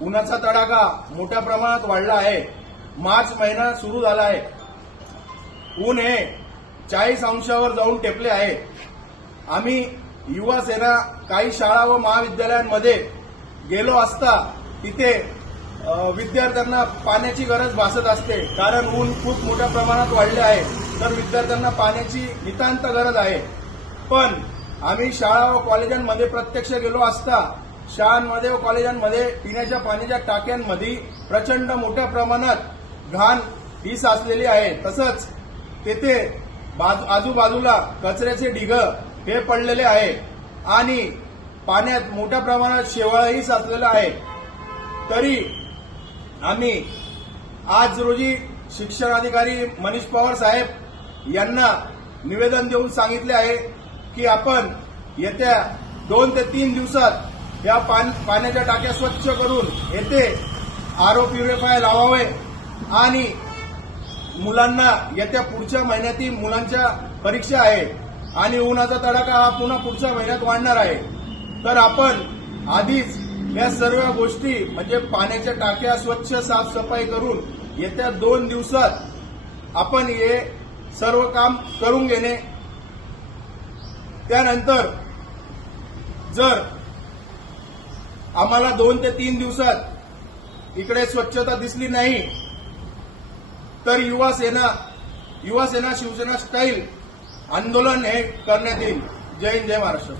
उन्हाचा तडाखा मोठ्या प्रमाणात वाढला आहे। मार्च महिना सुरू झाला आहे। ऊन हे 40 अंशावर जाऊन टेपले आहे। आम्ही युवा सेना काही शाळा व महाविद्यालयांमध्ये गेलो असता तिथे विद्यार्थ्यांना पाण्याची गरज भासत असते, कारण ऊन खूप मोठ्या प्रमाणात वाढले आहे, तर विद्यार्थ्यांना पाण्याची नितांत गरज आहे। पण आम्ही शाळा व कॉलेजांमध्ये प्रत्यक्ष गेलो असता शाळांमध्ये व कॉलेजांमध्ये पिण्याच्या पाण्याच्या टाक्यांमध्ये प्रचंड मोठ्या प्रमाणात घाण ही साचलेली आहे। तसंच तेथे आजूबाजूला कचऱ्याचे ढिग हे पडलेले आहे आणि पाण्यात मोठ्या प्रमाणात शेवाळही साचलेला आहे। तरी आम्ही आज रोजी शिक्षण अधिकारी मनीष पवार साहेब यांना निवेदन देऊन सांगितले आहे की आपण येत्या 2 ते 3 दिवसात या पाण्याच्या टाक्या स्वच्छ करून येथे आरओ प्युरिफायर लावावे आणि मुलांना येत्या पुढच्या महिन्यातील मुलांच्या परीक्षा आहे आणि उन्हाचा तडाखा हा पुन्हा पुढच्या महिन्यात वाढणार आहे, तर आपण आधीच या सर्व गोष्टी म्हणजे पाण्याच्या टाक्या स्वच्छ साफसफाई करून येत्या 2 दिवसात आपण हे सर्व काम करून घेणे। त्यानंतर जर आम्हाला 2 ते 3 दिवसात इकडे स्वच्छता दिसली नाही तर युवा सेना शिवसेना स्टाईल आंदोलन हे करण्यात येईल। जय हिंद, जय महाराष्ट्र।